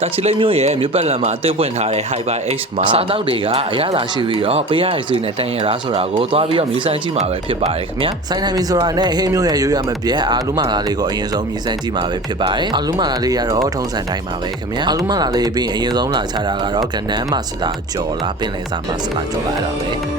တာချီလိတ်မြို့ရဲ့မြို့ပတ်လမ်းမှာအသစ်ဖွင့်ထားတဲ့ Hyper X မှာစားတောက်တွေကအရသာရှိပြီးတော့ပေးရတဲ့စီနဲ့တန်ရလားဆိုတာကိုသွားပြီးတော့မြည်ဆန်းကြည့်မှာပဲဖြစ်ပါတယ်ခင်ဗျာဆိုင်တိုင်းမီဆိုတာနဲ့ဟင်းမြို့ရဲ့ရိုးရမပြတ်အာလူးမာလာလေးကိုအရင်ဆုံးမြည်ဆန်းကြည့်မှာပဲဖြစ်ပါတယ်အာလူးမာလာလေးကတော့ထုံးစံတိုင်းမှာပဲခင်ဗျာအာလူးမာလာလေးပြီးအရင်ဆုံးလာချတာကတော့ကနန်းမဆလာကြော်လားပင်လယ်စာမဆလာကြော်လားအဲ့ဒါပဲ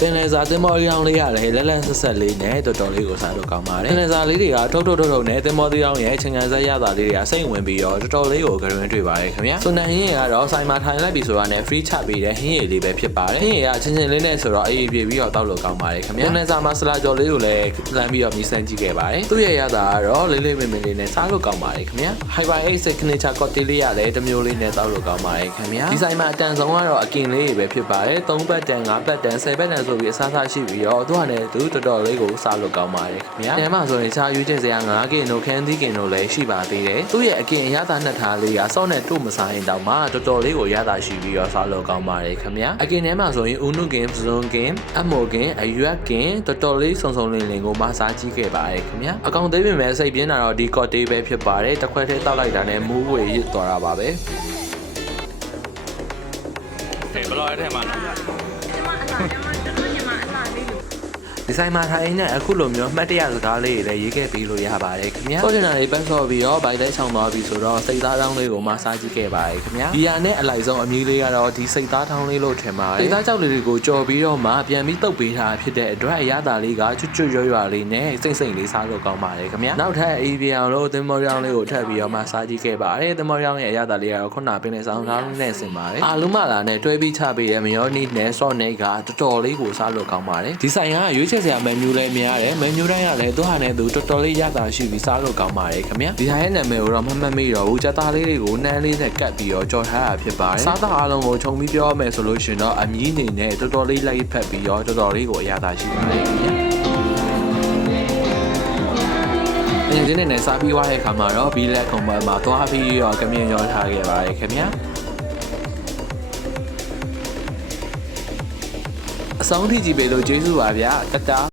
ပင်လယ်စာသင်္ဘောလေးအောင်လေးရတယ်လက်လက်ဆက်ဆက်လေးနဲ့တော်တော်လေးကိုစားလို့ကောင်းပါတယ်ပင်လယ်စာလေးတွေကထုတ်နဲ့သင်္ဘောသေးအောင်ရဲ့ချင်းကန်ဆက်ရတာလေးတွေကစိတ်ဝင်ပြီးတော့တော်တော်လေးကိုကြွင်တွေ့ပါတယ်ခင်ဗျာဆိုနန်ဟင်းကတော့ဆိုင်မှာထိုင်လိုက်ပြီဆိုတာနဲ့ free ချပေးတဲ့ဟင်းရည်လေးပဲဖြစ်ပါတယ်ဟင်းရည်ကချင်းလေးနဲ့ဆိုတော့အေးပြေပြီးတော့တောက်လို့ကောင်းပါတယ်ခင်ဗျာပင်လယ်စာမှာဆလာကြော်လေးကိုလည်းလမ်းပြီးတော့မြည်ဆန်းကြည့်ခဲ့ပါတယ်သူ့ရဲ့ရတာကတော့လေးလေးမင်းမင်းလေးနဲ့စားလို့ကောင်းပါတယ်ခင်ဗျာ Hyper X Signature Cocktail လေးရတယ်တစ်မျိုးလေးနဲ့တောက်လို့ကောင်းပါတယ်ခင်ဗျာဒီဆိုင်မှာအတန်ဆုံးကတော့အကင်လေးတွေပဲဖြစ်ပါတယ်3ပတ်တန်5ပတ်တန်10ပတ်တန်ဆိုပြီးအစားအရှိပြီးတော့သူကလည်းသူတော်တော်လေးကိုစားလို့ကောင်းပါတယ်ခင်ဗျာ။အဲမှာဆိုရင်ချာယူချက်စရာ9ကင်တို့ခန်းသီးကင်တို့လည်းရှိပါသေးတယ်။သူ့ရဲ့အကင်အရသာနှစ်ထားလေးကစော့နဲ့တို့မစားရင်တောင်မှတော်တော်လေးကိုရသာရှိပြီးတော့စားလို့ကောင်းပါတယ်ခင်ဗျာ။အကင်ထဲမှာဆိုရင်ဦးနုကင်ပဇွန်ကင်အမော်ကင်အရွက်ကင်တော်တော်လေးစုံစုံလင်းလင်းကိုမစားကြည့်ခဲ့ပါတယ်ခင်ဗျာ။အကောင်သေးပင်မဲ့စိတ်ပြင်းတာတော့ဒီကော့တေးပဲဖြစ်ပါတယ်။တစ်ခွက်သေးတောက်လိုက်တာနဲ့မူးဝေရစ်သွားတာပါပဲ။ဘယ်လိုလဲထဲမှာနော်ဒီဆိုင်မှာထိုင်နေအခုလိုမျိုးမှတ်တရစကားလေးတွေလည်းရေးခဲ့ပြီးလို့ရပါတယ်ခင်ဗျာဆော့ချင်တာလေးပတ်ဆော့ပြီးတော့ဘိုက်လဲချောင်းသွားပြီဆိုတော့စိတ်သားတောင်းလေးကိုမစားကြည့်ခဲ့ပါတယ်ခင်ဗျာဒီဟာနဲ့အလိုက်ဆုံးအမီးလေးကတော့ဒီစိတ်သားထောင်းလေးလို့ထင်ပါတယ်စိတ်သားကြောက်လေးတွေကိုကြော်ပြီးတော့မှပြန်ပြီးတုပ်ပေးထားဖြစ်တဲ့အတွက်အရသာလေးကကျွတ်ရွရွလေးနဲ့စိတ်လေးစားလို့ကောင်းပါတယ်ခင်ဗျာနောက်ထပ်အေးပြောင်လို့သင်္ဘောရောင်းလေးကိုထပ်ပြီးတော့မစားကြည့်ခဲ့ပါတယ်သင်္ဘောရောင်းရဲ့အရသာလေးကတော့ခုနပင်နဲ့ဆောင်းထားနဲ့ဆင်ပါတယ်အာလူးမလာနဲ့တွဲပြီးချပေးတဲ့မယောနီနဲ့ဆော့နေကတော်တော်လေးကိုစားလို့ကောင်းပါတယ်ဒီဆိုင်ကရွေးချက်စရာမန်နူးလည်းများတယ်မန်နူးတိုင်းကလည်းသူဟာနဲ့သူတော်တော်လေးရတာရှိပြီးစားလို့ကောင်းပါတယ်ခင်ဗျာဒီဟာရဲ့နာမည်ကိုတော့မမှတ်မိတော့ဘူးချက်သားလေးတွေကိုနှမ်းလေးနဲ့ကတ်ပြီးတော့ကြော်ထားတာဖြစ်ပါတယ်စားသားအားလုံးကိုခြုံပြီးပြောရမယ်ဆိုလို့ရှင်တော့အမီးအနေနဲ့တော်တော်လေးလိုက်ဖက်ပြီးတော့တော်တော်လေးကိုအရသာရှိပါတယ်ခင်ဗျာအရင်ကနေ့စားပြီးွားတဲ့အခါမှာတော့ဘီလက်ကွန်ဘတ်မှာသွားပြီးတော့ကမြင်ရောထားခဲ့ပါတယ်ခင်ဗျာအဆုံးထိကြည့်ပေးလို့ကျေးဇူးပါဗျာတတာ